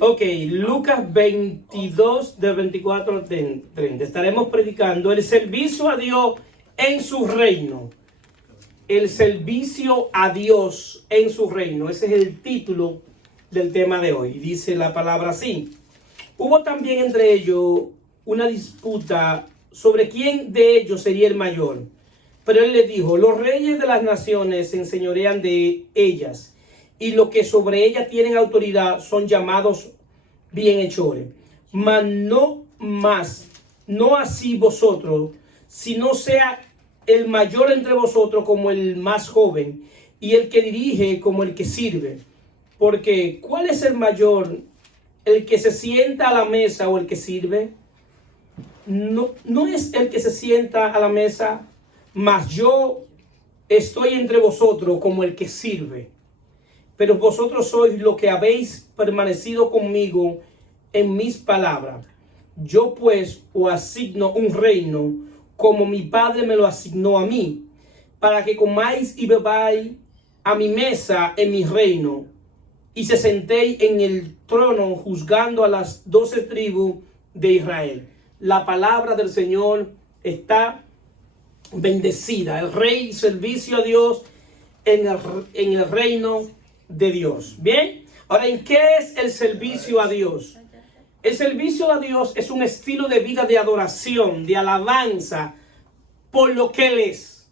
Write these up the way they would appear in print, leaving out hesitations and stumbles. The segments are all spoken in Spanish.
Ok, Lucas 22, del 24 al 30. Estaremos predicando el servicio a Dios en su reino. El servicio a Dios en su reino. Ese es el título del tema de hoy. Dice la palabra así. Hubo también entre ellos una disputa sobre quién de ellos sería el mayor. Pero él les dijo: los reyes de las naciones se enseñorean de ellas, y los que sobre ellas tienen autoridad son llamados bienhechores. Mas no así vosotros, sino sea el mayor entre vosotros como el más joven, y el que dirige como el que sirve. Porque ¿cuál es el mayor, el que se sienta a la mesa o el que sirve? No es el que se sienta a la mesa, mas yo estoy entre vosotros como el que sirve. Pero vosotros sois los que habéis permanecido conmigo en mis palabras. Yo pues os asigno un reino, como mi Padre me lo asignó a mí, para que comáis y bebáis a mi mesa en mi reino, y se sentéis en el trono juzgando a las 12 tribus de Israel. La palabra del Señor está bendecida. El rey, servicio a Dios en el reino de Dios. Bien, ahora, ¿en qué es el servicio a Dios? El servicio a Dios es un estilo de vida de adoración, de alabanza por lo que Él es.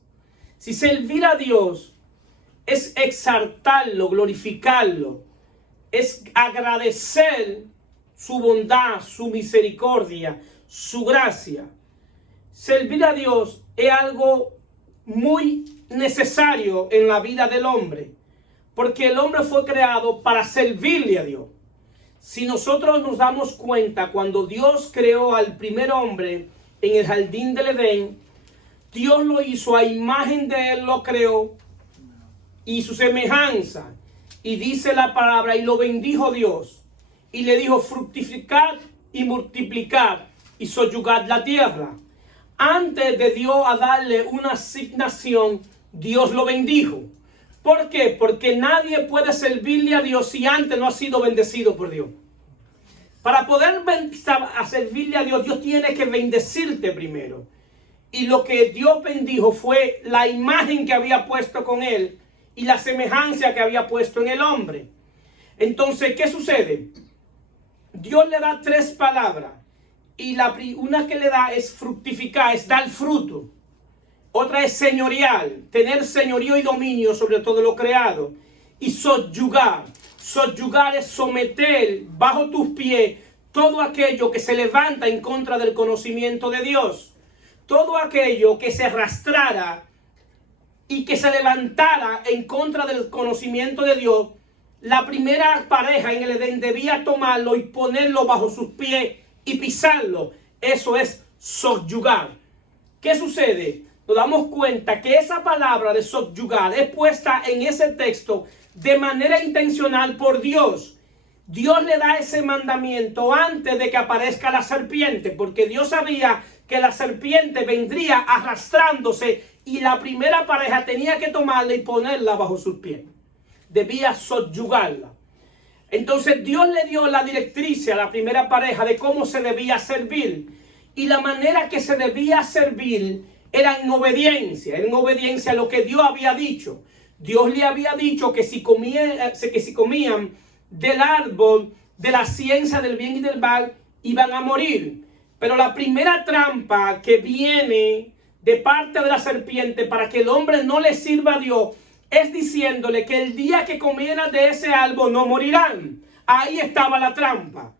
Si servir a Dios es exaltarlo, glorificarlo, es agradecer su bondad, su misericordia, su gracia. Servir a Dios es algo muy necesario en la vida del hombre, porque el hombre fue creado para servirle a Dios. Si nosotros nos damos cuenta, cuando Dios creó al primer hombre en el jardín del Edén, Dios lo hizo a imagen de Él, lo creó y su semejanza. Y dice la palabra: y lo bendijo Dios, y le dijo: fructificad y multiplicad y soyugad la tierra. Antes de Dios a darle una asignación, Dios lo bendijo. ¿Por qué? Porque nadie puede servirle a Dios si antes no ha sido bendecido por Dios. Para poder servirle a Dios, Dios tiene que bendecirte primero. Y lo que Dios bendijo fue la imagen que había puesto con Él y la semejanza que había puesto en el hombre. Entonces, ¿qué sucede? Dios le da 3 palabras. Y una que le da es fructificar, es dar fruto. Otra es señorial, tener señorío y dominio sobre todo lo creado. Y soyugar. Soyugar es someter bajo tus pies todo aquello que se levanta en contra del conocimiento de Dios. Todo aquello que se arrastrara y que se levantara en contra del conocimiento de Dios. La primera pareja en el Edén debía tomarlo y ponerlo bajo sus pies y pisarlo. Eso es soyugar. ¿Qué sucede? Nos damos cuenta que esa palabra de soyugar es puesta en ese texto de manera intencional por Dios. Dios le da ese mandamiento antes de que aparezca la serpiente, porque Dios sabía que la serpiente vendría arrastrándose y la primera pareja tenía que tomarla y ponerla bajo sus pies. Debía soyugarla. Entonces Dios le dio la directriz a la primera pareja de cómo se debía servir. Y la manera que se debía servir era en obediencia a lo que Dios había dicho. Dios le había dicho que si comían del árbol de la ciencia del bien y del mal, iban a morir. Pero la primera trampa que viene de parte de la serpiente para que el hombre no le sirva a Dios es diciéndole que el día que comieran de ese árbol no morirán. Ahí estaba la trampa.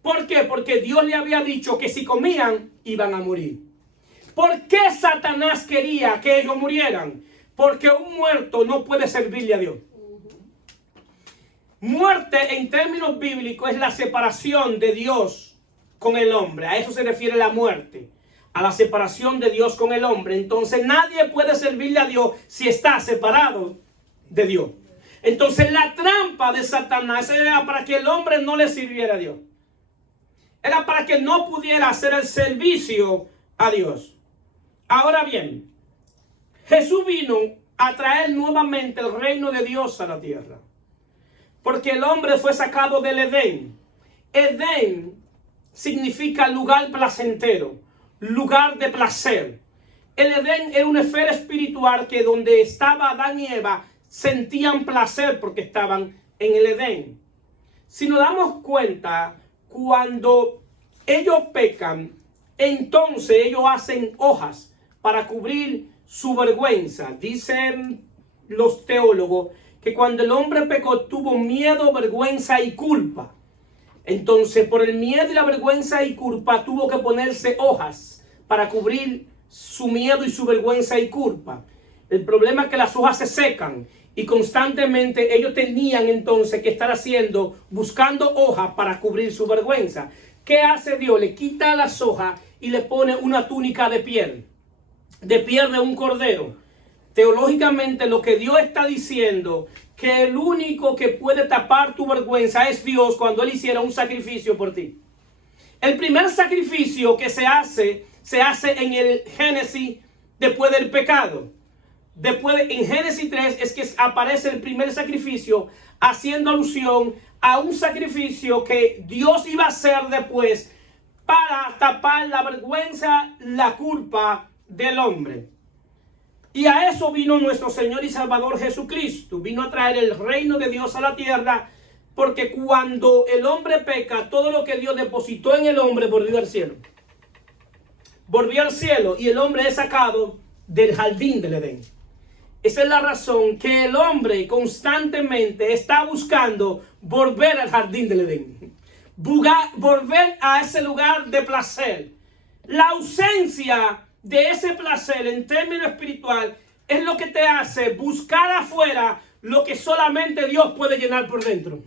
¿Por qué? Porque Dios le había dicho que si comían iban a morir. ¿Por qué Satanás quería que ellos murieran? Porque un muerto no puede servirle a Dios. Muerte en términos bíblicos es la separación de Dios con el hombre. A eso se refiere la muerte, a la separación de Dios con el hombre. Entonces nadie puede servirle a Dios si está separado de Dios. Entonces la trampa de Satanás era para que el hombre no le sirviera a Dios. Era para que no pudiera hacer el servicio a Dios. Ahora bien, Jesús vino a traer nuevamente el reino de Dios a la tierra. Porque el hombre fue sacado del Edén. Edén significa lugar placentero, lugar de placer. El Edén era una esfera espiritual que donde estaba Adán y Eva sentían placer porque estaban en el Edén. Si nos damos cuenta, cuando ellos pecan, entonces ellos hacen hojas para cubrir su vergüenza. Dicen los teólogos que cuando el hombre pecó tuvo miedo, vergüenza y culpa. Entonces por el miedo y la vergüenza y culpa tuvo que ponerse hojas para cubrir su miedo y su vergüenza y culpa. El problema es que las hojas se secan y constantemente ellos tenían entonces que estar buscando hojas para cubrir su vergüenza. ¿Qué hace Dios? Le quita las hojas y le pone una túnica de piel de un cordero. Teológicamente lo que Dios está diciendo, que el único que puede tapar tu vergüenza es Dios cuando Él hiciera un sacrificio por ti. El primer sacrificio que se hace en el Génesis después del pecado. En Génesis 3 es que aparece el primer sacrificio haciendo alusión a un sacrificio que Dios iba a hacer después para tapar la vergüenza, la culpa del hombre. Y a eso vino nuestro Señor y Salvador Jesucristo. Vino a traer el reino de Dios a la tierra, porque cuando el hombre peca, todo lo que Dios depositó en el hombre volvió al cielo. Volvió al cielo y el hombre es sacado del jardín del Edén. Esa es la razón que el hombre constantemente está buscando volver al jardín del Edén. Volver a ese lugar de placer. La ausencia de ese placer en términos espiritual es lo que te hace buscar afuera lo que solamente Dios puede llenar por dentro.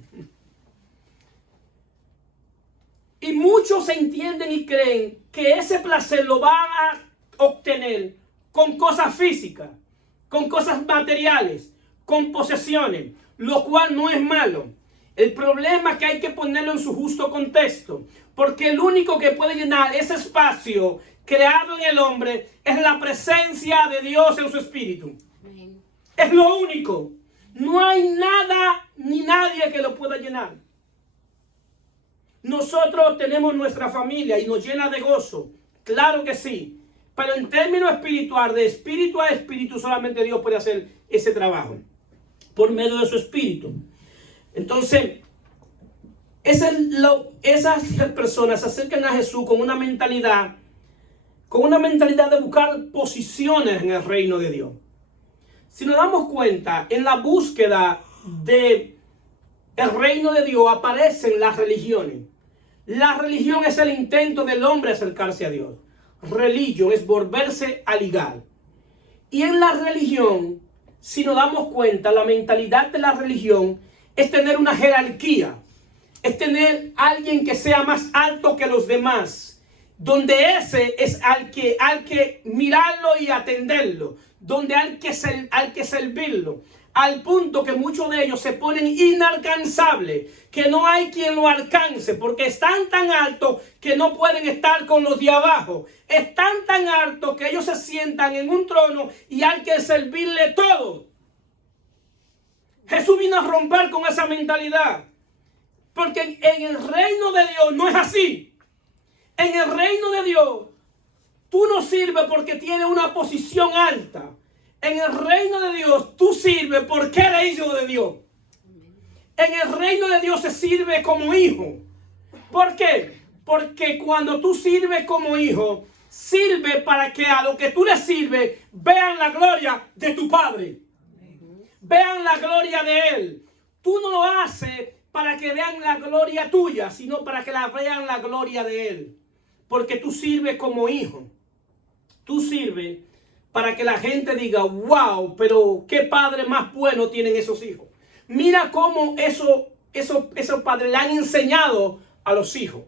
Y muchos entienden y creen que ese placer lo van a obtener con cosas físicas, con cosas materiales, con posesiones, lo cual no es malo. El problema es que hay que ponerlo en su justo contexto, porque el único que puede llenar ese espacio creado en el hombre es la presencia de Dios en su espíritu. Amén. Es lo único. No hay nada ni nadie que lo pueda llenar. Nosotros tenemos nuestra familia y nos llena de gozo. Claro que sí. Pero en términos espirituales, de espíritu a espíritu, solamente Dios puede hacer ese trabajo por medio de su espíritu. Entonces, esas personas se acercan a Jesús con una mentalidad de buscar posiciones en el reino de Dios. Si nos damos cuenta, en la búsqueda del reino de Dios aparecen las religiones. La religión es el intento del hombre acercarse a Dios. Religión es volverse a ligar. Y en la religión, si nos damos cuenta, la mentalidad de la religión es tener una jerarquía. Es tener alguien que sea más alto que los demás. Donde ese es al que mirarlo y atenderlo. Donde hay que servirlo. Al punto que muchos de ellos se ponen inalcanzables, que no hay quien lo alcance, porque están tan altos que no pueden estar con los de abajo. Están tan altos que ellos se sientan en un trono y hay que servirle todo. Jesús vino a romper con esa mentalidad, porque en el reino de Dios no es así. En el reino de Dios, tú no sirves porque tienes una posición alta. En el reino de Dios, tú sirves porque eres hijo de Dios. En el reino de Dios se sirve como hijo. ¿Por qué? Porque cuando tú sirves como hijo, sirve para que a lo que tú le sirves vean la gloria de tu Padre. Vean la gloria de Él. Tú no lo haces para que vean la gloria tuya, sino para que vean la gloria de Él. Porque tú sirves como hijo. Tú sirves para que la gente diga, wow, pero qué padre más bueno tienen esos hijos. Mira cómo esos padres le han enseñado a los hijos.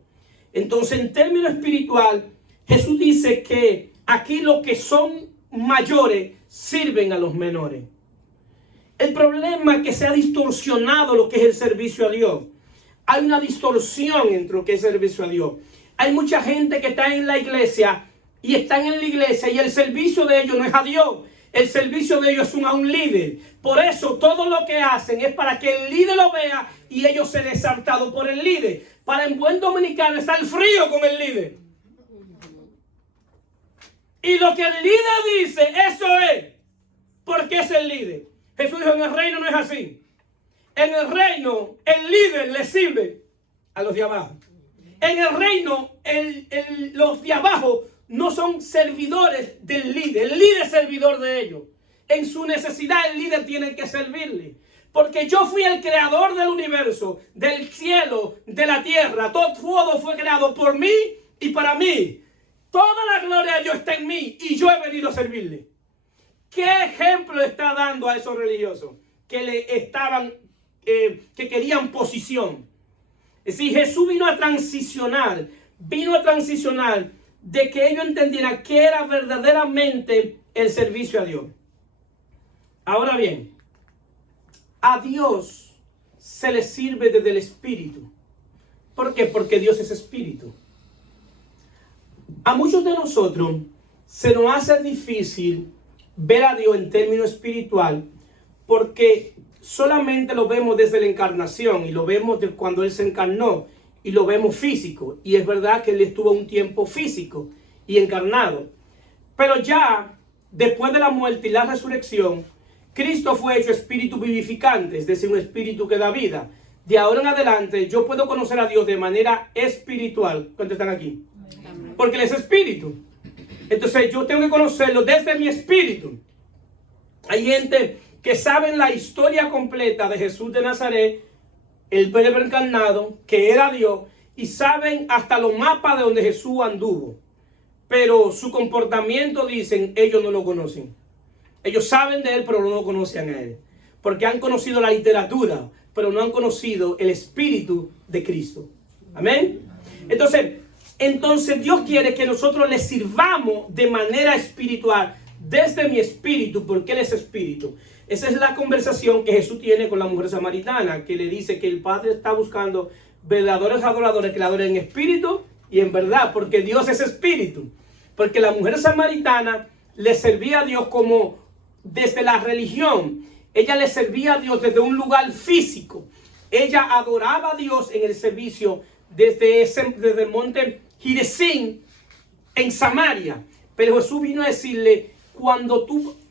Entonces, en términos espiritual, Jesús dice que aquí los que son mayores sirven a los menores. El problema es que se ha distorsionado lo que es el servicio a Dios. Hay una distorsión entre lo que es el servicio a Dios. Hay mucha gente que está en la iglesia y están en la iglesia y el servicio de ellos no es a Dios. El servicio de ellos es a un líder. Por eso todo lo que hacen es para que el líder lo vea y ellos se exaltados por el líder. para en buen dominicano estar frío con el líder. Y lo que el líder dice, eso es, porque es el líder. Jesús dijo, en el reino no es así. En el reino, el líder le sirve a los de abajo. En el reino, los de abajo no son servidores del líder. El líder es servidor de ellos. En su necesidad, el líder tiene que servirle. Porque yo fui el creador del universo, del cielo, de la tierra. Todo fue creado por mí y para mí. Toda la gloria de Dios está en mí y yo he venido a servirle. ¿Qué ejemplo está dando a esos religiosos que querían posición? Es decir, Jesús vino a transicionar de que ellos entendieran qué era verdaderamente el servicio a Dios. Ahora bien, a Dios se le sirve desde el Espíritu. ¿Por qué? Porque Dios es Espíritu. A muchos de nosotros se nos hace difícil ver a Dios en términos espiritual porque solamente lo vemos desde la encarnación y lo vemos de cuando Él se encarnó y lo vemos físico. Y es verdad que Él estuvo un tiempo físico y encarnado. Pero ya después de la muerte y la resurrección, Cristo fue hecho espíritu vivificante, es decir, un espíritu que da vida. De ahora en adelante yo puedo conocer a Dios de manera espiritual. ¿Cuántos están aquí? Porque Él es espíritu. Entonces yo tengo que conocerlo desde mi espíritu. Hay gente que sabe la historia completa de Jesús de Nazaret, el verbo encarnado, que era Dios, y saben hasta los mapas de donde Jesús anduvo. Pero su comportamiento, dicen, ellos no lo conocen. Ellos saben de Él, pero no lo conocen a Él. Porque han conocido la literatura, pero no han conocido el espíritu de Cristo. Amén. Entonces Dios quiere que nosotros le sirvamos de manera espiritual desde mi espíritu, porque Él es espíritu. Esa es la conversación que Jesús tiene con la mujer samaritana, que le dice que el Padre está buscando verdaderos adoradores que le adoren en espíritu y en verdad, porque Dios es espíritu. Porque la mujer samaritana le servía a Dios como desde la religión. Ella le servía a Dios desde un lugar físico. Ella adoraba a Dios en el servicio desde el monte Gerizim en Samaria. Pero Jesús vino a decirle,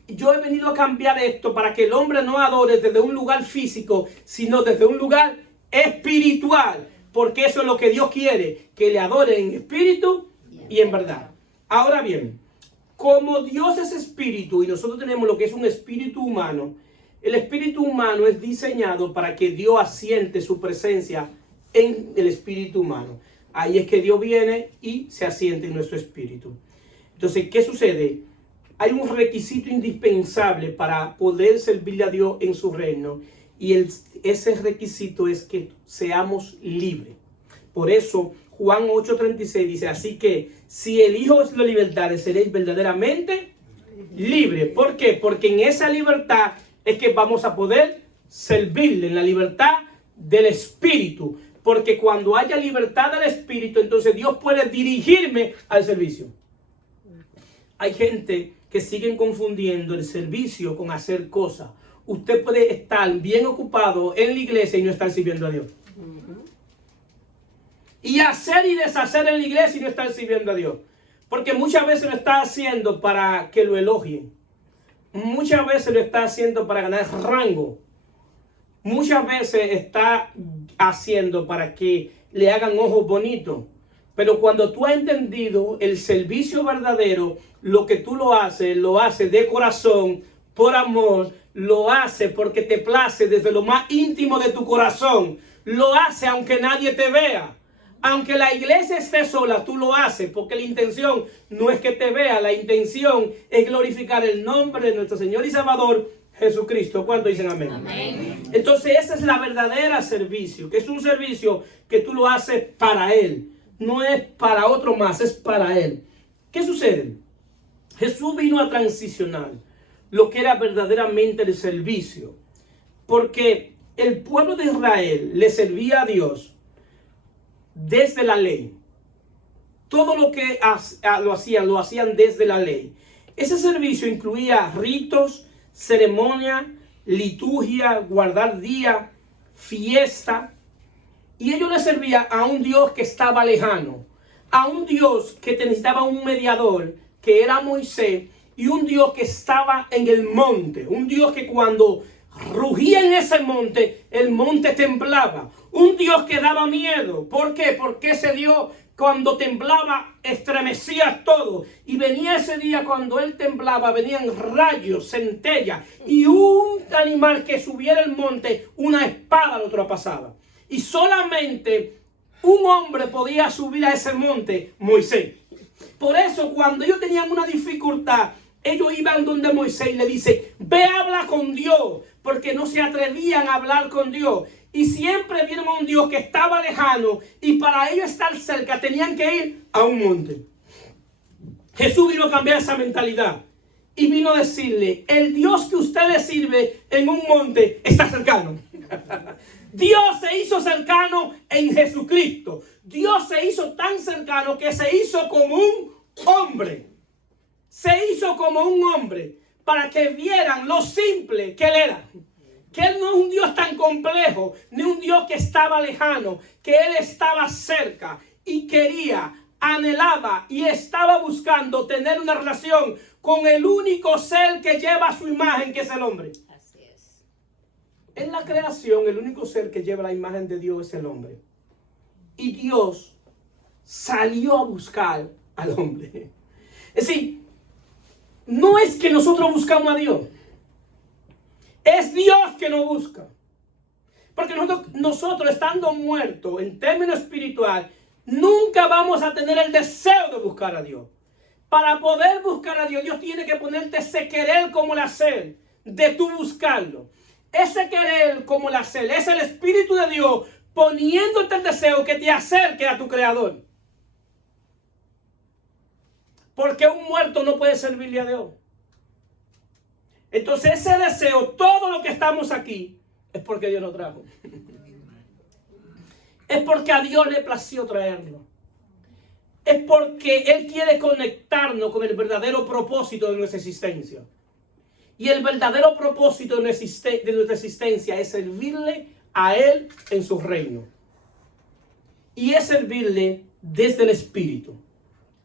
yo he venido a cambiar esto para que el hombre no adore desde un lugar físico, sino desde un lugar espiritual. Porque eso es lo que Dios quiere, que le adore en espíritu y en verdad. Ahora bien, como Dios es espíritu y nosotros tenemos lo que es un espíritu humano, el espíritu humano es diseñado para que Dios asiente su presencia en el espíritu humano. Ahí es que Dios viene y se asiente en nuestro espíritu. Entonces, ¿qué sucede? Hay un requisito indispensable para poder servirle a Dios en su reino. Y ese requisito es que seamos libres. Por eso, Juan 8:36 dice, así que si el Hijo es la libertad, seréis verdaderamente libres. ¿Por qué? Porque en esa libertad es que vamos a poder servirle, en la libertad del Espíritu. Porque cuando haya libertad del Espíritu, entonces Dios puede dirigirme al servicio. Hay gente que siguen confundiendo el servicio con hacer cosas. Usted puede estar bien ocupado en la iglesia y no estar sirviendo a Dios. Y hacer y deshacer en la iglesia y no estar sirviendo a Dios. Porque muchas veces lo está haciendo para que lo elogien. Muchas veces lo está haciendo para ganar rango. Muchas veces está haciendo para que le hagan ojos bonitos. Pero cuando tú has entendido el servicio verdadero, lo que tú lo haces de corazón, por amor, lo haces porque te place desde lo más íntimo de tu corazón. Lo haces aunque nadie te vea. Aunque la iglesia esté sola, tú lo haces porque la intención no es que te vea. La intención es glorificar el nombre de nuestro Señor y Salvador Jesucristo. ¿Cuántos dicen amén? Amén. Entonces ese es la verdadera servicio, que es un servicio que tú lo haces para Él. No es para otro más, es para Él. ¿Qué sucede? Jesús vino a transicionar lo que era verdaderamente el servicio. Porque el pueblo de Israel le servía a Dios desde la ley. Todo lo que lo hacían desde la ley. Ese servicio incluía ritos, ceremonia, liturgia, guardar día, fiesta. Y ellos le servían a un Dios que estaba lejano, a un Dios que necesitaba un mediador, que era Moisés, y un Dios que estaba en el monte, un Dios que cuando rugía en ese monte, el monte temblaba, un Dios que daba miedo. ¿Por qué? Porque ese Dios cuando temblaba estremecía todo, y venía ese día cuando él temblaba, venían rayos, centellas, y un animal que subiera el monte, una espada lo traspasaba. Y solamente un hombre podía subir a ese monte, Moisés. Por eso cuando ellos tenían una dificultad, ellos iban donde Moisés y le dice: ve, habla con Dios, porque no se atrevían a hablar con Dios. Y siempre vieron a un Dios que estaba lejano, y para ellos estar cerca tenían que ir a un monte. Jesús vino a cambiar esa mentalidad y vino a decirle: el Dios que usted le sirve en un monte está cercano. Dios se hizo cercano en Jesucristo. Dios se hizo tan cercano que se hizo como un hombre. Se hizo como un hombre para que vieran lo simple que él era. Que él no es un Dios tan complejo, ni un Dios que estaba lejano, que él estaba cerca y quería, anhelaba y estaba buscando tener una relación con el único ser que lleva su imagen, que es el hombre. Así es. En la creación, el único ser que lleva la imagen de Dios es el hombre. Y Dios salió a buscar al hombre. Es decir, no es que nosotros buscamos a Dios. Es Dios que nos busca. Porque nosotros estando muertos en términos espiritual, nunca vamos a tener el deseo de buscar a Dios. Para poder buscar a Dios, Dios tiene que ponerte ese querer como el hacer de tú buscarlo. Ese querer como el hacer es el Espíritu de Dios poniéndote el deseo que te acerque a tu Creador. Porque un muerto no puede servirle a Dios. Entonces ese deseo, todo lo que estamos aquí, es porque Dios nos trajo. Es porque a Dios le plació traerlo. Es porque Él quiere conectarnos con el verdadero propósito de nuestra existencia. Y el verdadero propósito de nuestra existencia es servirle a Él en su reino. Y es servirle desde el Espíritu.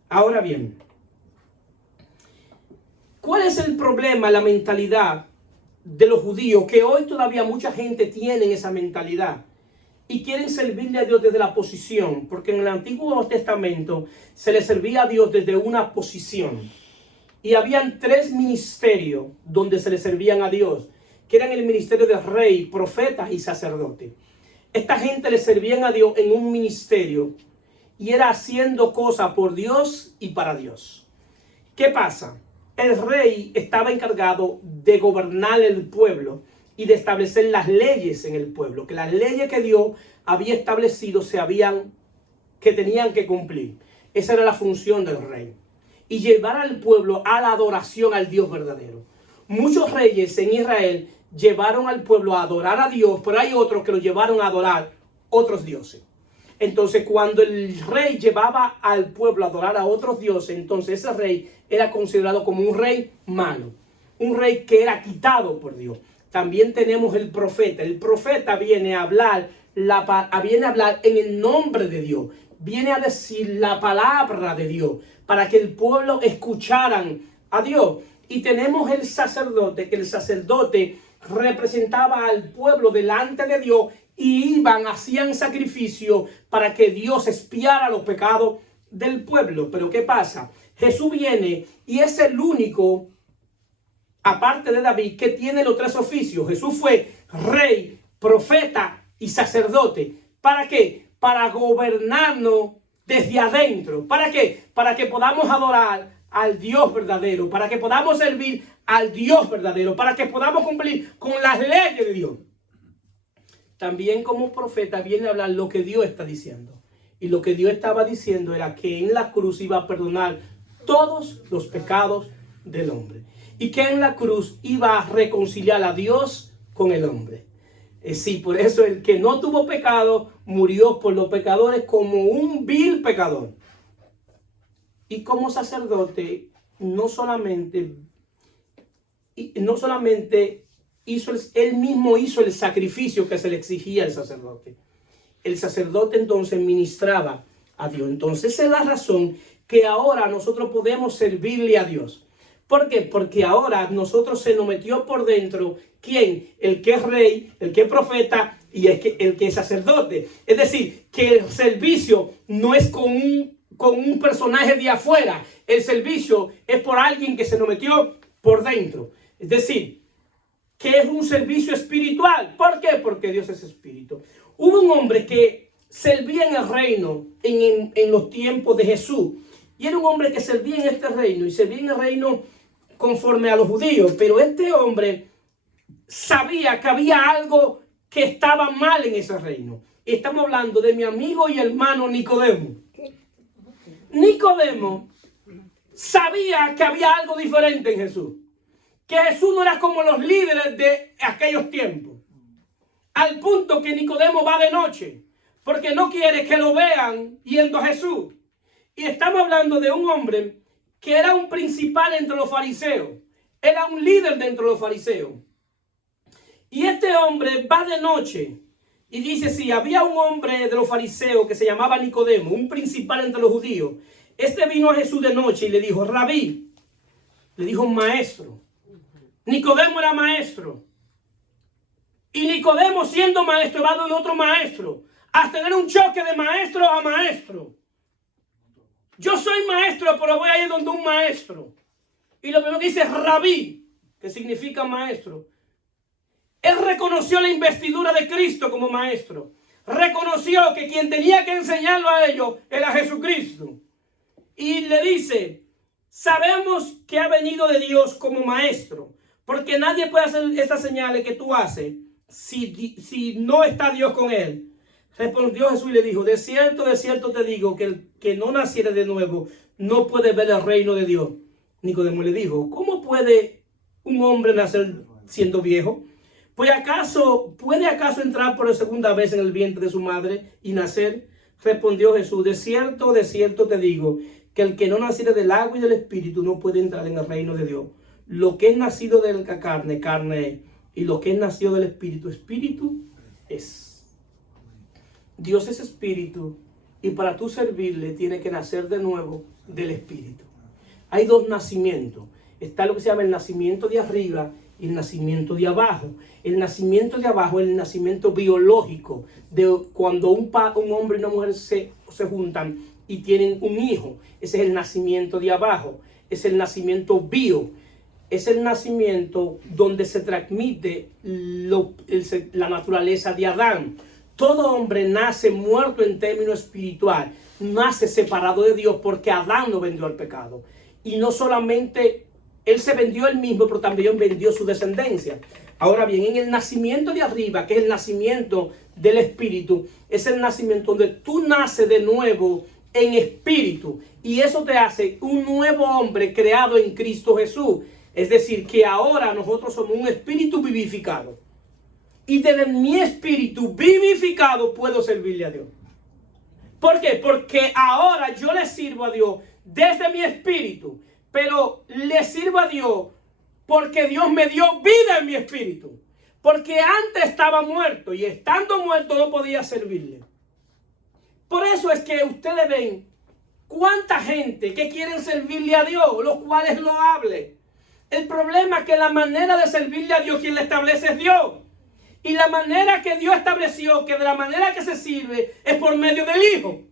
Ahora bien, ¿cuál es el problema, la mentalidad de los judíos? Que hoy todavía mucha gente tiene esa mentalidad y quieren servirle a Dios desde la posición, porque en el Antiguo Testamento se le servía a Dios desde una posición. Y habían 3 ministerios donde se le servían a Dios, que eran el ministerio de rey, profeta y sacerdote. Esta gente le servían a Dios en un ministerio y era haciendo cosas por Dios y para Dios. ¿Qué pasa? El rey estaba encargado de gobernar el pueblo y de establecer las leyes en el pueblo, que las leyes que Dios había establecido que tenían que cumplir. Esa era la función del rey. Y llevar al pueblo a la adoración al Dios verdadero. Muchos reyes en Israel llevaron al pueblo a adorar a Dios, pero hay otros que lo llevaron a adorar otros dioses. Entonces, cuando el rey llevaba al pueblo a adorar a otros dioses, entonces ese rey era considerado como un rey malo, un rey que era quitado por Dios. También tenemos el profeta. El profeta viene a hablar en el nombre de Dios, viene a decir la palabra de Dios para que el pueblo escucharan a Dios. Y tenemos el sacerdote, que el sacerdote representaba al pueblo delante de Dios y hacían sacrificio para que Dios expiara los pecados del pueblo. Pero ¿qué pasa? Jesús viene y es el único, aparte de David, que tiene los 3 oficios. Jesús fue rey, profeta y sacerdote. ¿Para qué? Para gobernarnos desde adentro. ¿Para qué? Para que podamos adorar al Dios verdadero, para que podamos servir al Dios verdadero, para que podamos cumplir con las leyes de Dios. También como profeta viene a hablar lo que Dios está diciendo. Y lo que Dios estaba diciendo era que en la cruz iba a perdonar todos los pecados del hombre. Y que en la cruz iba a reconciliar a Dios con el hombre. Sí, por eso el que no tuvo pecado murió por los pecadores como un vil pecador. Y como sacerdote, no solamente él mismo hizo el sacrificio que se le exigía al sacerdote. el sacerdote entonces ministraba a Dios. Entonces esa es la razón que ahora nosotros podemos servirle a Dios. ¿Por qué? Porque ahora nosotros se nos metió por dentro, ¿quién? El que es rey, el que es profeta y el que es sacerdote. Es decir, que el servicio no es con un personaje de afuera. El servicio es por alguien que se nos metió por dentro. Es decir, que es un servicio espiritual. ¿Por qué? Porque Dios es espíritu. Hubo un hombre que servía en el reino en los tiempos de Jesús. Y era un hombre que servía en este reino y servía en el reino conforme a los judíos. Pero este hombre sabía que había algo que estaba mal en ese reino. Y estamos hablando de mi amigo y hermano Nicodemo. Nicodemo sabía que había algo diferente en Jesús. Que Jesús no era como los líderes de aquellos tiempos. Al punto que Nicodemo va de noche. Porque no quiere que lo vean yendo a Jesús. Y estamos hablando de un hombre que era un principal entre los fariseos. Era un líder dentro de los fariseos. Y este hombre va de noche y dice, si había un hombre de los fariseos que se llamaba Nicodemo, un principal entre los judíos. Este vino a Jesús de noche y le dijo, Rabí, le dijo maestro. Nicodemo era maestro. Y Nicodemo siendo maestro va de otro maestro. A tener un choque de maestro a maestro. Yo soy maestro, pero voy a ir donde un maestro. Y lo primero que dice es Rabí, que significa maestro. Él reconoció la investidura de Cristo como maestro. Reconoció que quien tenía que enseñarlo a ellos era Jesucristo. Y le dice, sabemos que ha venido de Dios como maestro. Porque nadie puede hacer estas señales que tú haces si no está Dios con él. Respondió Jesús y le dijo, de cierto te digo que el que no naciere de nuevo no puede ver el reino de Dios. Nicodemo le dijo, ¿cómo puede un hombre nacer siendo viejo? ¿Puede acaso entrar por segunda vez en el vientre de su madre y nacer? Respondió Jesús, de cierto te digo que el que no naciere del agua y del espíritu no puede entrar en el reino de Dios. Lo que es nacido de la carne, carne es, y lo que es nacido del espíritu, espíritu es. Dios es espíritu y para tú servirle tiene que nacer de nuevo del espíritu. Hay dos nacimientos. Está lo que se llama el nacimiento de arriba y el nacimiento de abajo. El nacimiento de abajo es el nacimiento biológico de cuando un hombre y una mujer se juntan y tienen un hijo. Ese es el nacimiento de abajo. Es el nacimiento bio. Es el nacimiento donde se transmite la naturaleza de Adán. Todo hombre nace muerto en términos espiritual, nace separado de Dios porque Adán lo vendió al pecado. Y no solamente él se vendió él mismo, pero también vendió su descendencia. Ahora bien, en el nacimiento de arriba, que es el nacimiento del espíritu, es el nacimiento donde tú naces de nuevo en espíritu. Y eso te hace un nuevo hombre creado en Cristo Jesús. Es decir, que ahora nosotros somos un espíritu vivificado. Y desde mi espíritu vivificado puedo servirle a Dios. ¿Por qué? Porque ahora yo le sirvo a Dios desde mi espíritu. Pero le sirvo a Dios porque Dios me dio vida en mi espíritu. Porque antes estaba muerto y estando muerto no podía servirle. Por eso es que ustedes ven cuánta gente que quieren servirle a Dios, los cuales lo hablen. El problema es que la manera de servirle a Dios, quien le establece es Dios. Y la manera que Dios estableció, que de la manera que se sirve, es por medio del Hijo.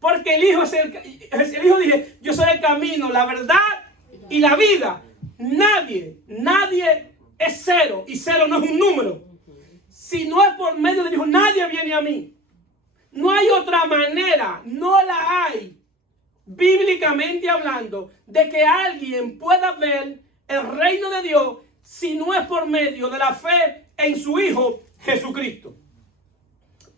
Porque el Hijo dice, yo soy el camino, la verdad y la vida. Nadie es cero. Y cero no es un número. Si no es por medio del Hijo, nadie viene a mí. No hay otra manera, no la hay, bíblicamente hablando, de que alguien pueda ver el reino de Dios si no es por medio de la fe en su Hijo Jesucristo.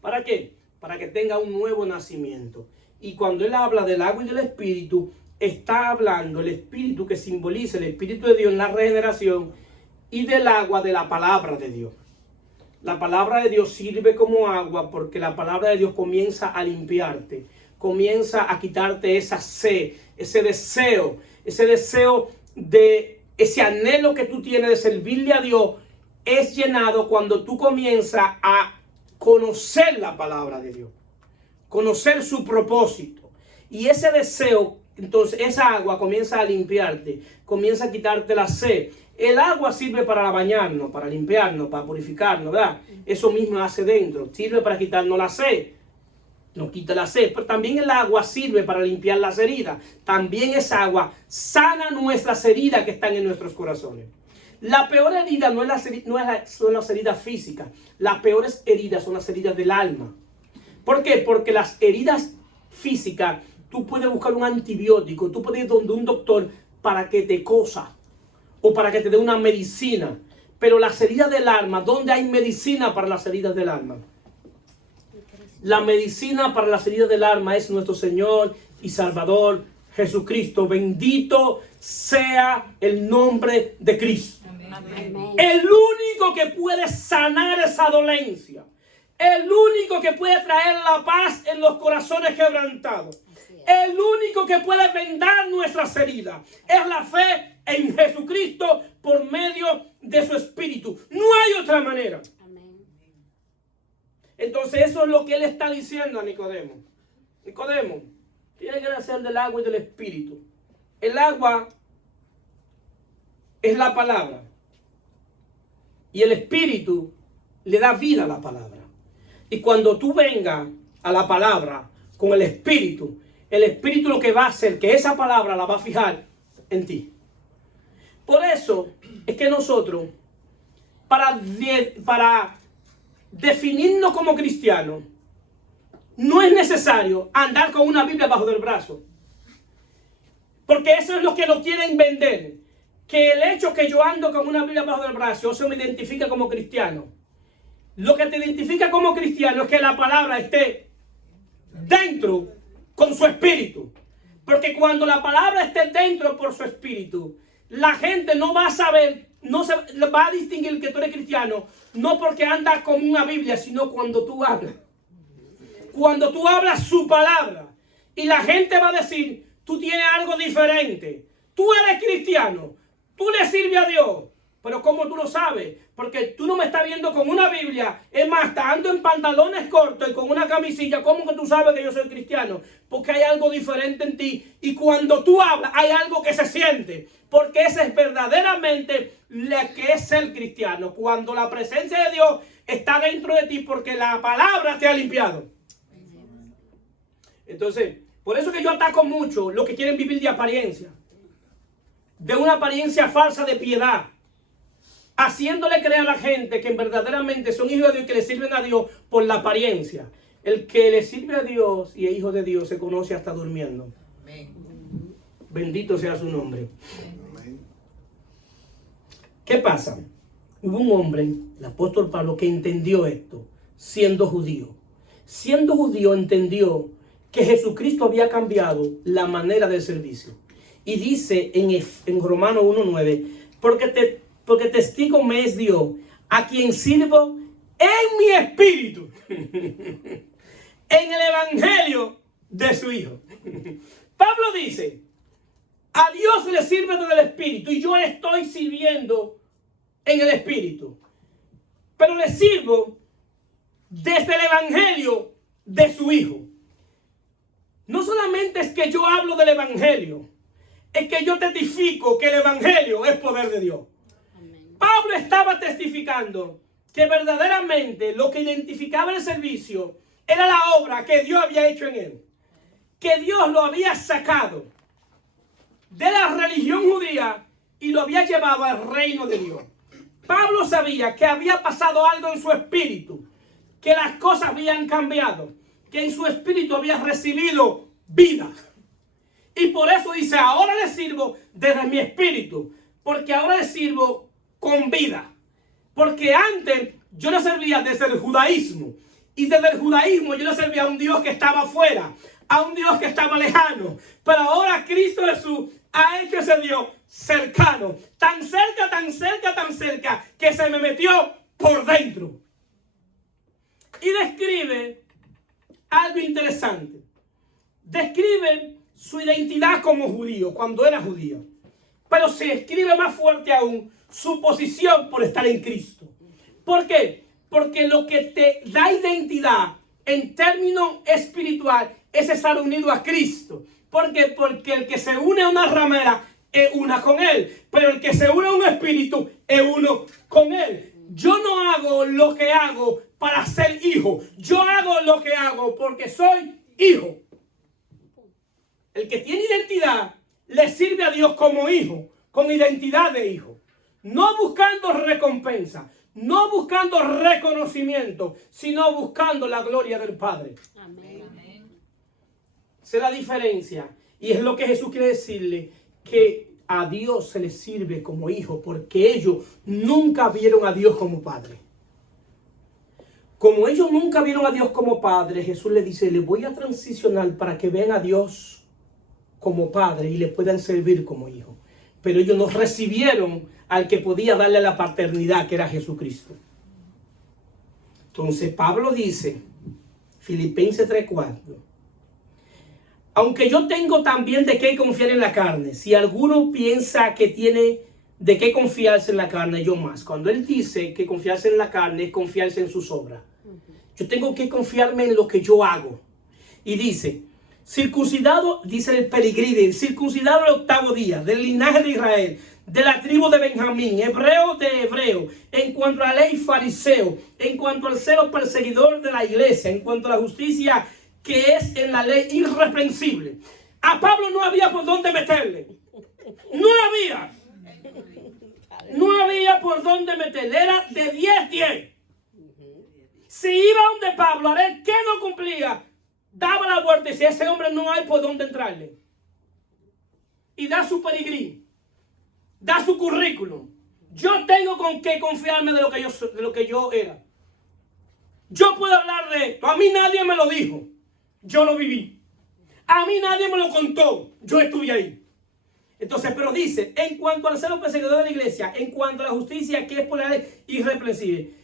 ¿Para qué? Para que tenga un nuevo nacimiento. Y cuando él habla del agua y del espíritu, está hablando el espíritu que simboliza el espíritu de Dios en la regeneración y del agua de la palabra de Dios. La palabra de Dios sirve como agua porque la palabra de Dios comienza a limpiarte, comienza a quitarte esa sed, ese deseo de ese anhelo que tú tienes de servirle a Dios. Es llenado cuando tú comienzas a conocer la palabra de Dios, conocer su propósito. Y ese deseo, entonces esa agua comienza a limpiarte, comienza a quitarte la sed. El agua sirve para bañarnos, para limpiarnos, para purificarnos, ¿verdad? Eso mismo hace dentro, sirve para quitarnos la sed. Nos quita la sed, pero también el agua sirve para limpiar las heridas. También esa agua sana nuestras heridas que están en nuestros corazones. La peor herida son las heridas físicas. Las peores heridas son las heridas del alma. ¿Por qué? Porque las heridas físicas, tú puedes buscar un antibiótico, tú puedes ir donde un doctor para que te cosa o para que te dé una medicina. Pero las heridas del alma, ¿dónde hay medicina para las heridas del alma? La medicina para las heridas del alma es nuestro Señor y Salvador Jesucristo. Bendito sea el nombre de Cristo. Amén. El único que puede sanar esa dolencia. El único que puede traer la paz en los corazones quebrantados. El único que puede vendar nuestras heridas. Es la fe en Jesucristo por medio de su Espíritu. No hay otra manera. Entonces eso es lo que él está diciendo a Nicodemo. Nicodemo, tiene que nacer del agua y del Espíritu. El agua es la palabra. Y el Espíritu le da vida a la palabra. Y cuando tú vengas a la palabra con el Espíritu lo que va a hacer que esa palabra la va a fijar en ti. Por eso es que nosotros, para definirnos como cristianos, no es necesario andar con una Biblia bajo del brazo. Porque eso es lo que lo quieren vender. Que el hecho que yo ando con una Biblia bajo del brazo, eso me identifica como cristiano. Lo que te identifica como cristiano es que la palabra esté dentro con su espíritu. Porque cuando la palabra esté dentro por su espíritu, la gente no va a saber, no se va a distinguir que tú eres cristiano, no porque andas con una Biblia, sino cuando tú hablas. Cuando tú hablas su palabra, y la gente va a decir, tú tienes algo diferente. Tú eres cristiano, tú le sirves a Dios. Pero ¿cómo tú lo sabes? Porque tú no me estás viendo con una Biblia. Es más, ando en pantalones cortos y con una camisilla. ¿Cómo que tú sabes que yo soy cristiano? Porque hay algo diferente en ti. Y cuando tú hablas, hay algo que se siente. Porque ese es verdaderamente lo que es ser cristiano. Cuando la presencia de Dios está dentro de ti, porque la palabra te ha limpiado. Entonces, por eso que yo ataco mucho los que quieren vivir de apariencia. De una apariencia falsa de piedad. Haciéndole creer a la gente que verdaderamente son hijos de Dios y que le sirven a Dios por la apariencia. El que le sirve a Dios y es hijo de Dios se conoce hasta durmiendo. Amén. Bendito sea su nombre. Amén. ¿Qué pasa? Hubo un hombre, el apóstol Pablo, que entendió esto, siendo judío. Siendo judío entendió que Jesucristo había cambiado la manera de servicio. Y dice en Romanos 1:9, porque testigo me es Dios, a quien sirvo en mi espíritu, en el evangelio de su Hijo. Pablo dice, a Dios le sirve desde el espíritu y yo le estoy sirviendo en el espíritu. Pero le sirvo desde el evangelio de su Hijo. No solamente es que yo hablo del evangelio, es que yo testifico que el evangelio es poder de Dios. Pablo estaba testificando que verdaderamente lo que identificaba el servicio era la obra que Dios había hecho en él. Que Dios lo había sacado de la religión judía y lo había llevado al reino de Dios. Pablo sabía que había pasado algo en su espíritu, que las cosas habían cambiado, que en su espíritu había recibido vida. Y por eso dice, ahora le sirvo desde mi espíritu, porque ahora le sirvo con vida. Porque antes yo le servía desde el judaísmo. Y desde el judaísmo yo le servía a un Dios que estaba afuera, a un Dios que estaba lejano. Pero ahora Cristo Jesús ha hecho ese Dios cercano. Tan cerca, tan cerca, tan cerca, que se me metió por dentro. Y describe algo interesante. Describe su identidad como judío, cuando era judío. Pero se escribe más fuerte aún su posición por estar en Cristo. ¿Por qué? Porque lo que te da identidad en términos espiritual es estar unido a Cristo. ¿Por qué? Porque el que se une a una ramera es una con Él. Pero el que se une a un espíritu es uno con Él. Yo no hago lo que hago para ser hijo. Yo hago lo que hago porque soy hijo. El que tiene identidad le sirve a Dios como hijo, con identidad de hijo. No buscando recompensa, no buscando reconocimiento, sino buscando la gloria del Padre. Amén. Esa es la diferencia. Y es lo que Jesús quiere decirle, que a Dios se le sirve como hijo, porque ellos nunca vieron a Dios como Padre. Como ellos nunca vieron a Dios como Padre, Jesús le dice, les voy a transicionar para que vean a Dios como Padre y le puedan servir como hijo. Pero ellos no recibieron al que podía darle la paternidad, que era Jesucristo. Entonces Pablo dice, Filipenses 3:4, aunque yo tengo también de qué confiar en la carne, si alguno piensa que tiene de qué confiarse en la carne, yo más. Cuando él dice que confiarse en la carne es confiarse en sus obras. Yo tengo que confiarme en lo que yo hago. Y dice, circuncidado, dice el Peregrino, circuncidado el 8º día, del linaje de Israel, de la tribu de Benjamín, hebreo de hebreo, en cuanto a la ley fariseo, en cuanto al celo perseguidor de la iglesia, en cuanto a la justicia que es en la ley irreprensible. A Pablo no había por dónde meterle. No había. No había por dónde meterle. Era de 10-10. Si iba donde Pablo a ver qué no cumplía, daba la vuelta y si ese hombre no hay por dónde entrarle. Y da su peregrino. Da su currículum. Yo tengo con qué confiarme de lo que yo era. Yo puedo hablar de esto. A mí nadie me lo dijo. Yo lo viví. A mí nadie me lo contó. Yo estuve ahí. Entonces, pero dice, en cuanto al celo perseguidor de la iglesia, en cuanto a la justicia que es por la ley irreprensible.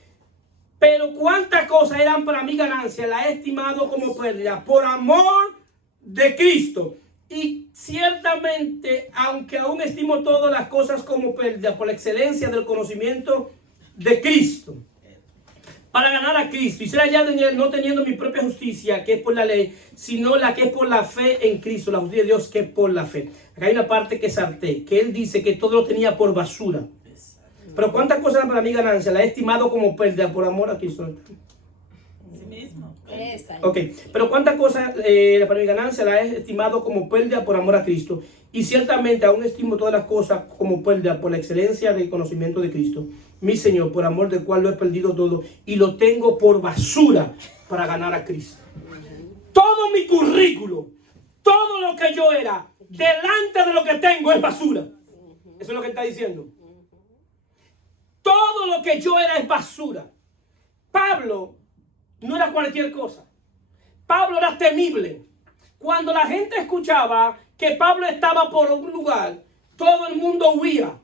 Pero cuántas cosas eran para mi ganancia, la he estimado como pérdida por amor de Cristo. Y ciertamente, aunque aún estimo todas las cosas como pérdida por la excelencia del conocimiento de Cristo, para ganar a Cristo y ser hallado en Él, no teniendo mi propia justicia, que es por la ley, sino la que es por la fe en Cristo, la justicia de Dios, que es por la fe. Acá hay una parte que salté, que Él dice que todo lo tenía por basura. Pero cuántas cosas eran para mi ganancia, la he estimado como pérdida por amor a Cristo. Sí mismo. Ok, pero cuántas cosas para mi ganancia la he estimado como pérdida por amor a Cristo. Y ciertamente aún estimo todas las cosas como pérdida por la excelencia del conocimiento de Cristo, mi Señor, por amor del cual lo he perdido todo y lo tengo por basura para ganar a Cristo. Todo mi currículo, todo lo que yo era, delante de lo que tengo es basura. Eso es lo que está diciendo. Todo lo que yo era es basura. Pablo no era cualquier cosa. Pablo era temible. Cuando la gente escuchaba que Pablo estaba por un lugar, todo el mundo huía.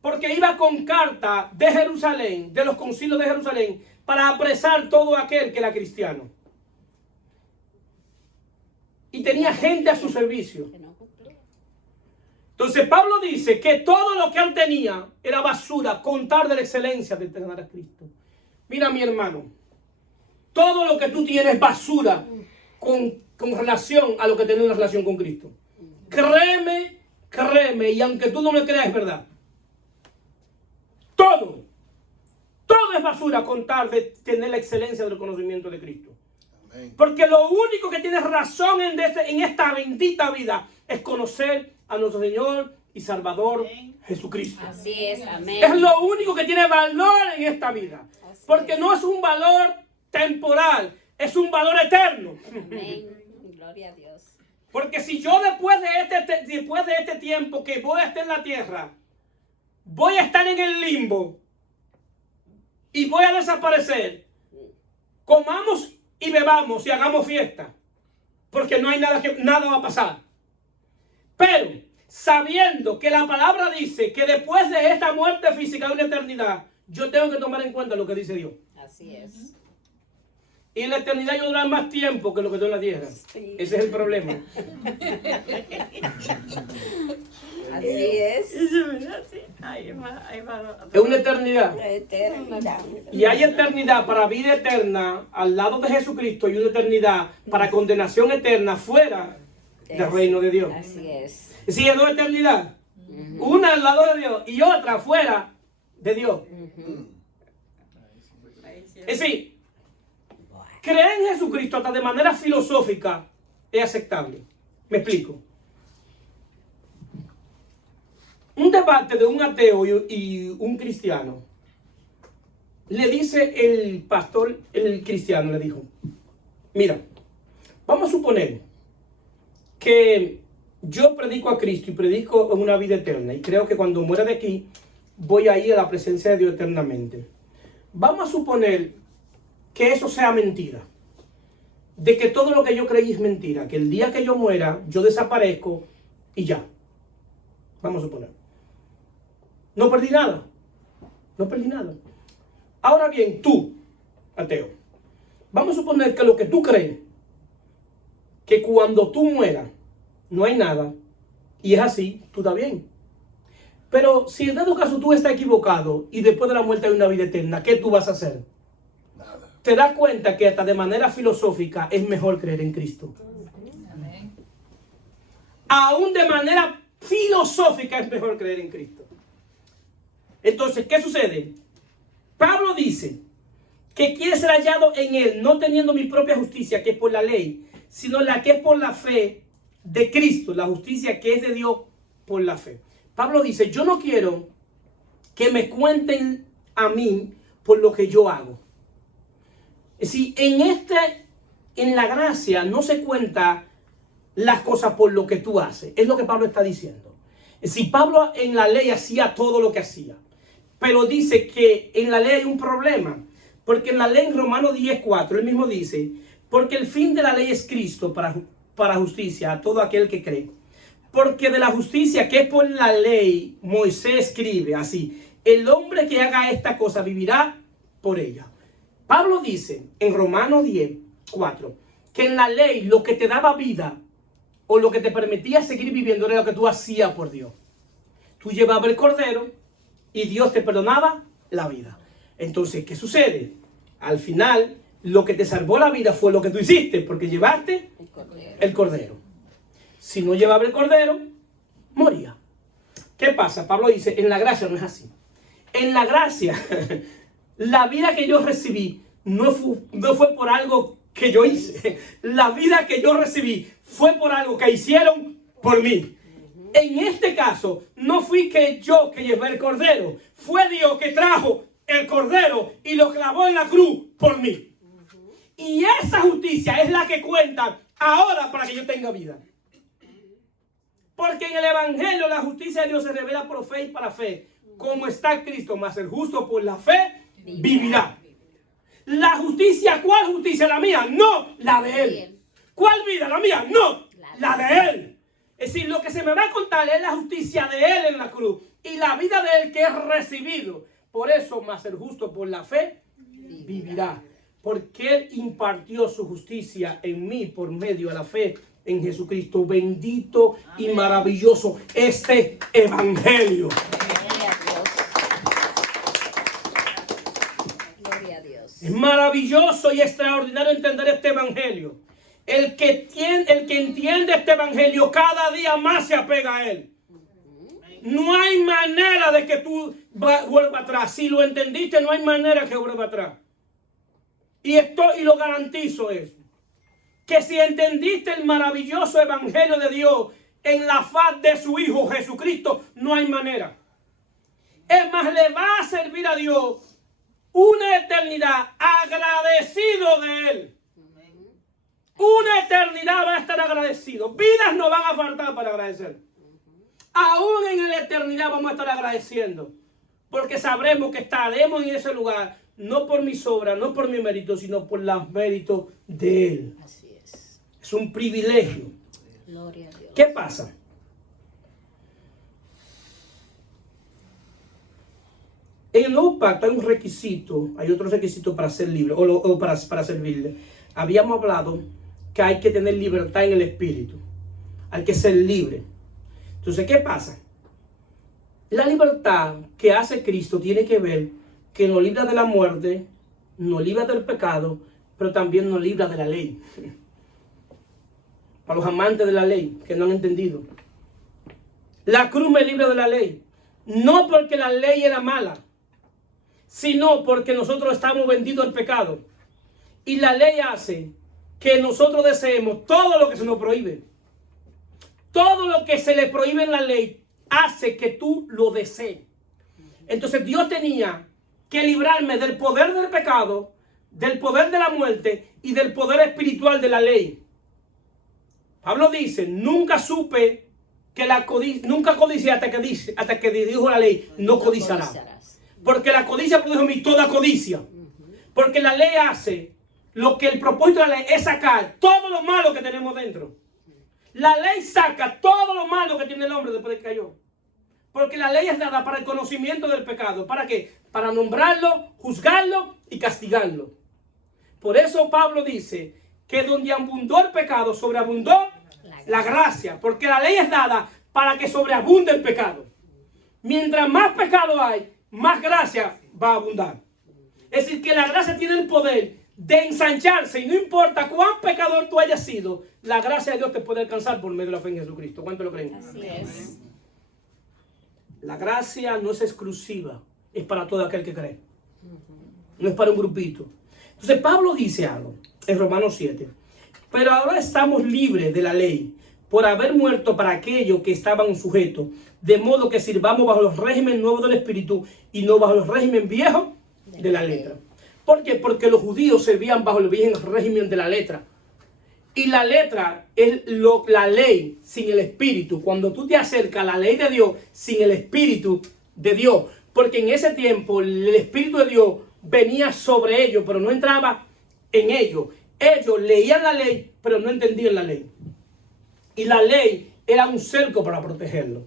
Porque iba con carta de Jerusalén, de los concilios de Jerusalén, para apresar todo aquel que era cristiano. Y tenía gente a su servicio. Entonces Pablo dice que todo lo que él tenía era basura, contar de la excelencia de tener a Cristo. Mira, mi hermano, todo lo que tú tienes es basura con relación a lo que tiene una relación con Cristo. Créeme, y aunque tú no me creas, es verdad. Todo es basura contar de tener la excelencia del conocimiento de Cristo. Amén. Porque lo único que tiene razón en esta bendita vida es conocer a nuestro Señor y Salvador Jesucristo. Así es, amén. Es lo único que tiene valor en esta vida. Porque no es un valor temporal, es un valor eterno. Amén. Gloria a Dios. Porque si yo después de este tiempo que voy a estar en la tierra, voy a estar en el limbo y voy a desaparecer, comamos y bebamos y hagamos fiesta, porque no hay nada va a pasar. Pero sabiendo que la palabra dice que después de esta muerte física hay una eternidad, yo tengo que tomar en cuenta lo que dice Dios. Así es. Y en la eternidad yo durar más tiempo que lo que estoy en la tierra. Sí. Ese es el problema. Así es. Es una eternidad. La eternidad. Y hay eternidad para vida eterna al lado de Jesucristo y una eternidad para condenación eterna fuera del reino de Dios. Así es. Sí, es dos eternidades. Una al lado de Dios y otra fuera de Dios. Es decir, creer en Jesucristo hasta de manera filosófica es aceptable. Me explico. Un debate de un ateo y un cristiano. Le dice el pastor, el cristiano le dijo, mira, vamos a suponer que yo predico a Cristo y predico una vida eterna y creo que cuando muera de aquí voy a ir a la presencia de Dios eternamente. Vamos a suponer que eso sea mentira, de que todo lo que yo creí es mentira, que el día que yo muera yo desaparezco y ya. Vamos a suponer. No perdí nada. No perdí nada. Ahora bien, tú, ateo, vamos a suponer que lo que tú crees, que cuando tú mueras no hay nada, y es así, tú estás bien. Pero si en dado caso tú estás equivocado y después de la muerte hay una vida eterna, ¿qué tú vas a hacer? Nada. Te das cuenta que hasta de manera filosófica es mejor creer en Cristo. Amén. Aún de manera filosófica es mejor creer en Cristo. Entonces, ¿qué sucede? Pablo dice que quiere ser hallado en él, no teniendo mi propia justicia, que es por la ley, sino la que es por la fe de Cristo, la justicia que es de Dios por la fe. Pablo dice, yo no quiero que me cuenten a mí por lo que yo hago. Es decir, en la gracia no se cuenta las cosas por lo que tú haces. Es lo que Pablo está diciendo. Es decir, Pablo en la ley hacía todo lo que hacía. Pero dice que en la ley hay un problema. Porque en la ley, en Romanos 10:4, él mismo dice, porque el fin de la ley es Cristo para justicia a todo aquel que cree. Porque de la justicia que es por la ley, Moisés escribe así, el hombre que haga esta cosa vivirá por ella. Pablo dice en Romanos 10:4 que en la ley lo que te daba vida o lo que te permitía seguir viviendo era lo que tú hacías por Dios. Tú llevabas el cordero y Dios te perdonaba la vida. Entonces, ¿qué sucede? Al final, lo que te salvó la vida fue lo que tú hiciste, porque llevaste el cordero. Si no llevaba el cordero, moría. ¿Qué pasa? Pablo dice, en la gracia no es así. En la gracia, la vida que yo recibí no fue por algo que yo hice. La vida que yo recibí fue por algo que hicieron por mí. En este caso, no fui yo que llevé el cordero. Fue Dios que trajo el cordero y lo clavó en la cruz por mí. Y esa justicia es la que cuenta ahora para que yo tenga vida. Porque en el Evangelio la justicia de Dios se revela por fe y para fe. Como está Cristo, más el justo por la fe vivirá. La justicia, ¿cuál justicia? ¿La mía? No, la de Él. ¿Cuál vida? ¿La mía? No, la de Él. Es decir, lo que se me va a contar es la justicia de Él en la cruz y la vida de Él que es recibido. Por eso, más el justo por la fe vivirá. Porque Él impartió su justicia en mí por medio de la fe en Jesucristo. Bendito y maravilloso este evangelio. Gloria a Dios. Es maravilloso y extraordinario entender este evangelio. El que entiende este evangelio cada día más se apega a él. No hay manera de que tú vuelvas atrás. Si lo entendiste, no hay manera que vuelva atrás. Y lo garantizo eso. Que si entendiste el maravilloso evangelio de Dios en la faz de su Hijo Jesucristo, no hay manera. Es más, le va a servir a Dios una eternidad agradecido de Él. Una eternidad va a estar agradecido. Vidas no van a faltar para agradecer. Aún en la eternidad vamos a estar agradeciendo. Porque sabremos que estaremos en ese lugar, no por mis obras, no por mi mérito, sino por los méritos de Él. Así es. Es un privilegio. Gloria a Dios. ¿Qué pasa? En el nuevo pacto hay un requisito, hay otro requisito para ser libre o para servirle. Habíamos hablado que hay que tener libertad en el espíritu. Hay que ser libre. Entonces, ¿qué pasa? La libertad que hace Cristo tiene que ver que nos libra de la muerte, nos libra del pecado, pero también nos libra de la ley. Para los amantes de la ley que no han entendido. La cruz me libra de la ley. No porque la ley era mala, sino porque nosotros estamos vendidos al pecado. Y la ley hace que nosotros deseemos todo lo que se nos prohíbe. Todo lo que se le prohíbe en la ley hace que tú lo desees. Entonces Dios tenía que librarme del poder del pecado, del poder de la muerte y del poder espiritual de la ley. Pablo dice, nunca supe que nunca codicié hasta que dijo la ley, no codiciarás. Porque la codicia produjo en mí toda codicia. Porque la ley hace lo que el propósito de la ley es sacar todo lo malo que tenemos dentro. La ley saca todo lo malo que tiene el hombre después de que cayó. Porque la ley es dada para el conocimiento del pecado. ¿Para qué? Para nombrarlo, juzgarlo y castigarlo. Por eso Pablo dice que donde abundó el pecado, sobreabundó la gracia. Porque la ley es dada para que sobreabunde el pecado. Mientras más pecado hay, más gracia va a abundar. Es decir, que la gracia tiene el poder de ensancharse, y no importa cuán pecador tú hayas sido, la gracia de Dios te puede alcanzar por medio de la fe en Jesucristo. ¿Cuánto lo creen? Así es. La gracia no es exclusiva, es para todo aquel que cree. No es para un grupito. Entonces Pablo dice algo en Romanos 7. Pero ahora estamos libres de la ley por haber muerto para aquellos que estaban sujetos, de modo que sirvamos bajo los regímenes nuevos del Espíritu y no bajo los regímenes viejos de la letra. ¿Por qué? Porque los judíos servían bajo el viejo régimen de la letra. Y la letra es la ley sin el Espíritu. Cuando tú te acercas a la ley de Dios sin el Espíritu de Dios. Porque en ese tiempo el Espíritu de Dios venía sobre ellos, pero no entraba en ellos. Ellos leían la ley, pero no entendían la ley. Y la ley era un cerco para protegerlo.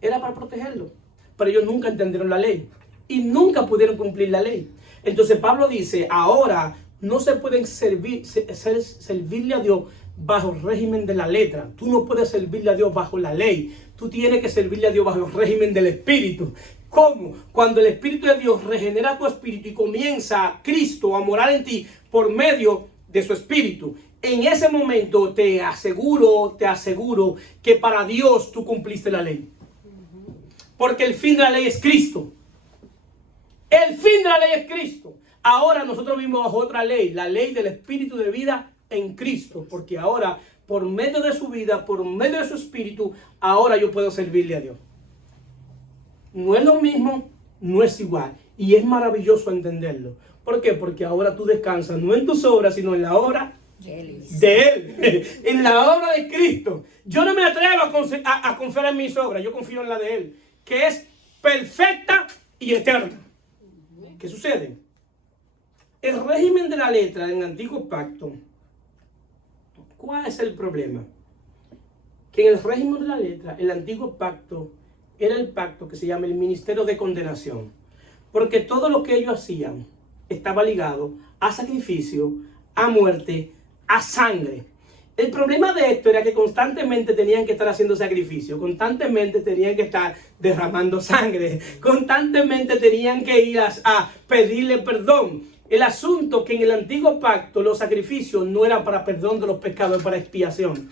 Era para protegerlo. Pero ellos nunca entendieron la ley. Y nunca pudieron cumplir la ley. Entonces Pablo dice, ahora no se pueden servirle a Dios bajo el régimen de la letra. Tú no puedes servirle a Dios bajo la ley. Tú tienes que servirle a Dios bajo el régimen del Espíritu. ¿Cómo? Cuando el Espíritu de Dios regenera tu espíritu y comienza Cristo a morar en ti por medio de su Espíritu. En ese momento te aseguro que para Dios tú cumpliste la ley. Porque el fin de la ley es Cristo. El fin de la ley es Cristo. Ahora nosotros vivimos bajo otra ley, la ley del Espíritu de vida en Cristo. Porque ahora, por medio de su vida, por medio de su Espíritu, ahora yo puedo servirle a Dios. No es lo mismo, no es igual. Y es maravilloso entenderlo. ¿Por qué? Porque ahora tú descansas no en tus obras, sino en la obra de Él. En la obra de Cristo. Yo no me atrevo a confiar en mis obras, yo confío en la de Él, que es perfecta y eterna. ¿Qué sucede? El régimen de la letra en el antiguo pacto, ¿cuál es el problema? Que en el régimen de la letra, el antiguo pacto era el pacto que se llama el ministerio de condenación. Porque todo lo que ellos hacían estaba ligado a sacrificio, a muerte, a sangre. El problema de esto era que constantemente tenían que estar haciendo sacrificio, constantemente tenían que estar derramando sangre, constantemente tenían que ir a pedirle perdón. El asunto que en el antiguo pacto los sacrificios no eran para perdón de los pecados, eran para expiación.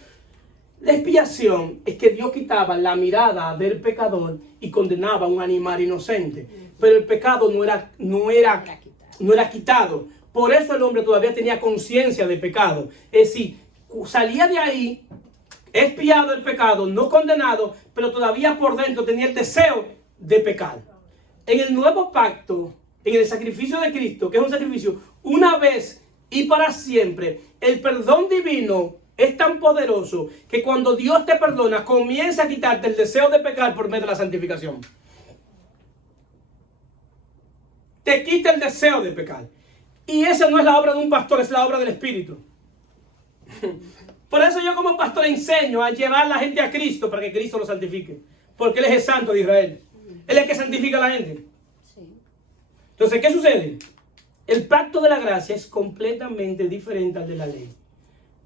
La expiación es que Dios quitaba la mirada del pecador y condenaba a un animal inocente. Pero el pecado no era quitado. Por eso el hombre todavía tenía conciencia de pecado. Es decir, salía de ahí, expiado el pecado, no condenado, pero todavía por dentro tenía el deseo de pecar. En el nuevo pacto, en el sacrificio de Cristo, que es un sacrificio una vez y para siempre, el perdón divino es tan poderoso que cuando Dios te perdona, comienza a quitarte el deseo de pecar por medio de la santificación. Te quita el deseo de pecar. Y esa no es la obra de un pastor, es la obra del Espíritu. Por eso yo como pastor enseño a llevar a la gente a Cristo para que Cristo lo santifique. Porque Él es el santo de Israel. Él es el que santifica a la gente. Sí. Entonces, ¿qué sucede? El pacto de la gracia es completamente diferente al de la ley.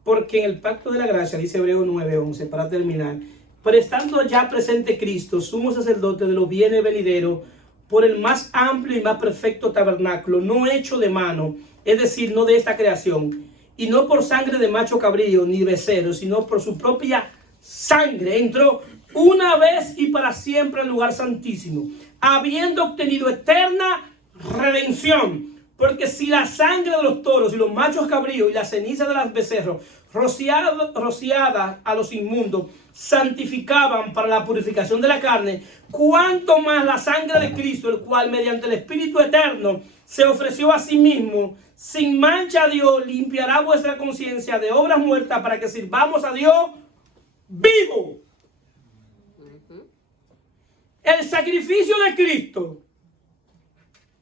Porque en el pacto de la gracia, dice Hebreos 9:11, para terminar, pero estando ya presente Cristo, sumo sacerdote de los bienes venideros, por el más amplio y más perfecto tabernáculo, no hecho de mano, es decir, no de esta creación, y no por sangre de macho cabrío ni becerro, sino por su propia sangre, entró una vez y para siempre al lugar santísimo, habiendo obtenido eterna redención. Porque si la sangre de los toros y los machos cabríos y la ceniza de los becerros rociada a los inmundos santificaban para la purificación de la carne, cuánto más la sangre de Cristo, el cual mediante el Espíritu eterno se ofreció a sí mismo sin mancha a Dios, limpiará vuestra conciencia de obras muertas para que sirvamos a Dios vivo. El sacrificio de Cristo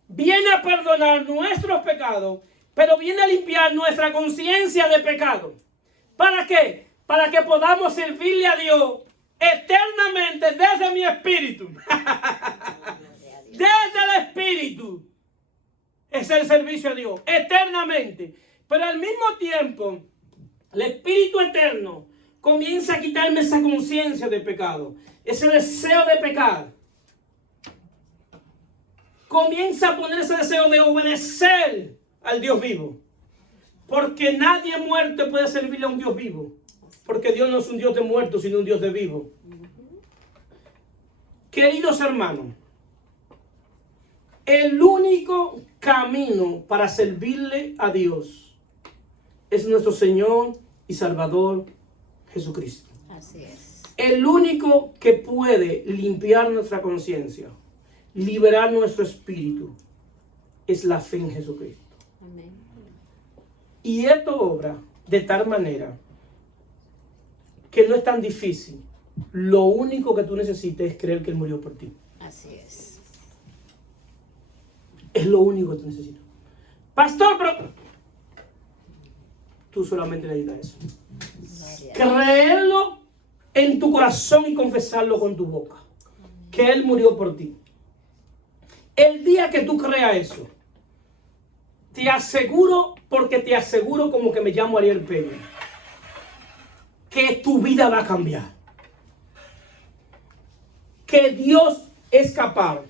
viene a perdonar nuestros pecados, pero viene a limpiar nuestra conciencia de pecado. ¿Para qué? Para que podamos servirle a Dios eternamente desde mi espíritu. Desde el espíritu. Es el servicio a Dios, eternamente. Pero al mismo tiempo, el Espíritu Eterno comienza a quitarme esa conciencia de pecado, ese deseo de pecar. Comienza a poner ese deseo de obedecer al Dios vivo. Porque nadie muerto puede servirle a un Dios vivo. Porque Dios no es un Dios de muertos, sino un Dios de vivo. Queridos hermanos, el único camino para servirle a Dios es nuestro Señor y Salvador Jesucristo. Así es. El único que puede limpiar nuestra conciencia, liberar nuestro espíritu, es la fe en Jesucristo. Amén. Y esto obra de tal manera que no es tan difícil. Lo único que tú necesitas es creer que Él murió por ti. Así es. Es lo único que tú necesitas. Pastor, pero tú solamente necesitas eso. Creerlo en tu corazón y confesarlo con tu boca. Que Él murió por ti. El día que tú creas eso, te aseguro, porque te aseguro como que me llamo Ariel Peña, que tu vida va a cambiar. Que Dios es capaz